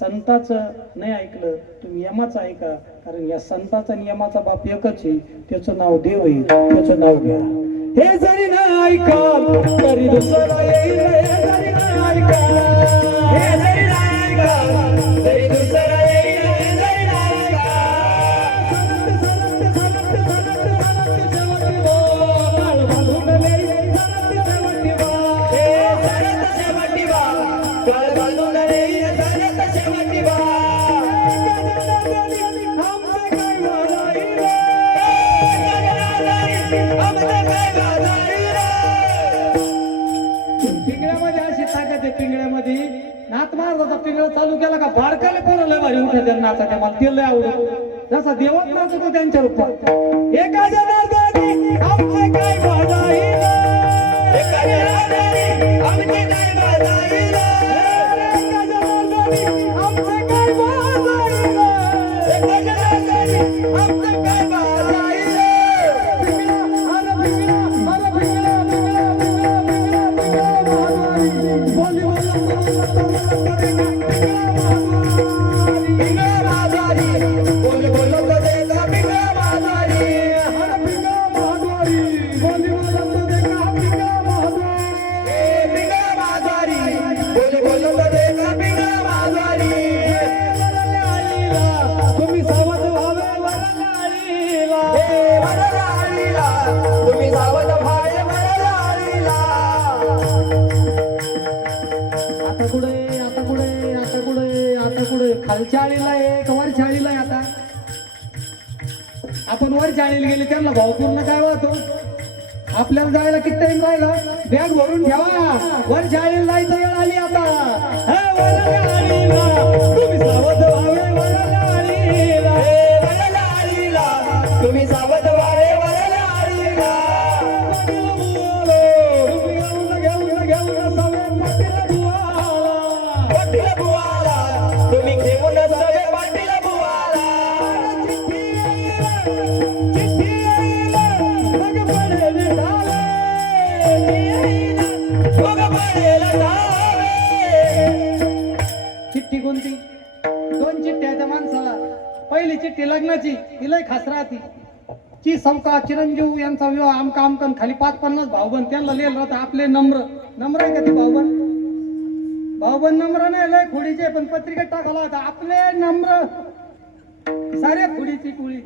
संताचं नाही ऐकलं तुम्ही यमाचं ऐका, कारण या संताचा आणि यमाचा बाप एकच आहे, त्याचं नाव देव आहे, त्याचं नाव घ्या. हे जरी ना ऐका तरी दुसरा येईल, हे जरी ना ऐका, हे जरी ना ऐका तरी दुसरा येईल, हे जरी ना ऐका. पिंगळ्यामध्ये अशी ताकद आहे, पिंगळ्यामध्ये नात मारता पिंगळा चालू केला का बारकाले पोरं लय भारी उठे त्या नाचाच्या, मला ते लय आवडत जसा देवात नाचतो त्यांच्या रूपात. एका जनार्दनी आमचे काय बाजाईल, एका जनार्दनी आमचे काय बाजाईल, एका जनार्दनी आमचे काय बाजाईल, एका जनार्दनी आमचे काय बाजाईल. पिंगळा अरे पिंगळा, अरे पिंगळा, पिंगळा, पिंगळा, पिंगळा, बोली बोलो तो देखा पिंगळा महाद्वारी, हर पिंगळा महाद्वारी, बोली बोलो तो देखा पिंगळा महाद्वारी, पिंगळा महाद्वारी, बोली बोलो तो देखा पिंगळा महाद्वारी. तुम्ही सावध व्हावे वरनाळीला, वरनाळीला तुम्ही सावध व्हावे वरनाळीला. आता कुठे, आता कुठे, आता कुठे, आता कुठे खालच्या आळीला आहे का वरच्या आळीला आहे? आता आपण वरच्या आळीला गेले त्यांना भाव पूर्ण काय वाहतो, आपल्याला जायला किती टाइम राहिला, बॅग भरून ठेवा, वरच्या आळीला जायचं वेळ आली आता. वरच्या आळीला तुम्ही सावध व्हावे, वरच्या आळीला, वरच्या आळीला तुम्ही सावध व्हावे, वरच्या आळीला. तुम्ही घेऊन सगळे पाटील बुवाला, चिठ्ठी येईल मग पडेल धावे, मग पडेल धावे. चिठ्ठी कोणती? दोन चिठ्ठ्या त्या माणसाला. पहिली चिठ्ठी लग्नाची, ती लय खास राहती, ची समका चिरंजीव यांचा विवाह आमका आमकन, खाली 5-50 भाऊबंद, त्यांना लिहिलं राहतं आपले नम्र. नम्र आहे का ती भाऊबंद? भाऊबंद नम्र नाही, लय खोडीचे, पण पत्रिकेत टाकाला होता आपले नम्र, सारे खोडीची कुळी.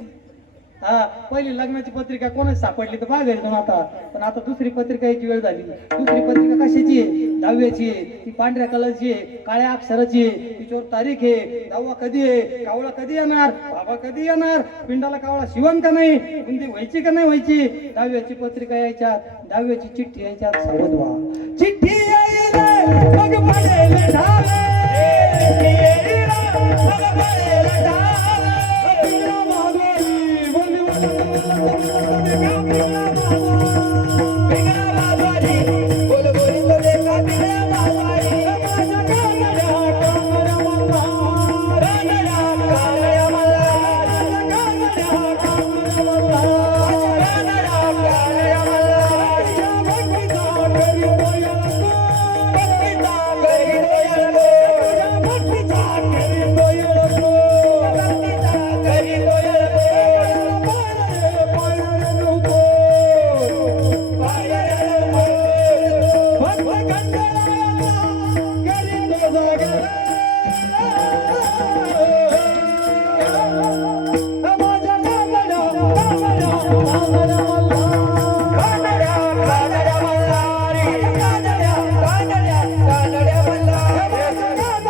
हा पहिली लग्नाची पत्रिका कोणाच सापडली तर बघायचं आता, पण आता दुसरी पत्रिका यायची वेळ झाली. दुसरी पत्रिका कशाची आहे? 10वीची आहे, ती पांढऱ्या कलरची आहे, काळ्या अक्षराची आहे, तिच्यावर तारीख आहे, 10वा कधी आहे, कावळा कधी येणार, बाबा कधी येणार, पिंडाला कावळा शिवण का नाही, हिंदी व्हायची का नाही व्हायची. 10वीची पत्रिका यायच्या, 10वीची चिठ्ठी यायच्या, सावध व्हा. चिठ्ठी येईल मग पडेल धावे, चिठ्ठी येईल मग पडेल धावे.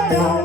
Yeah.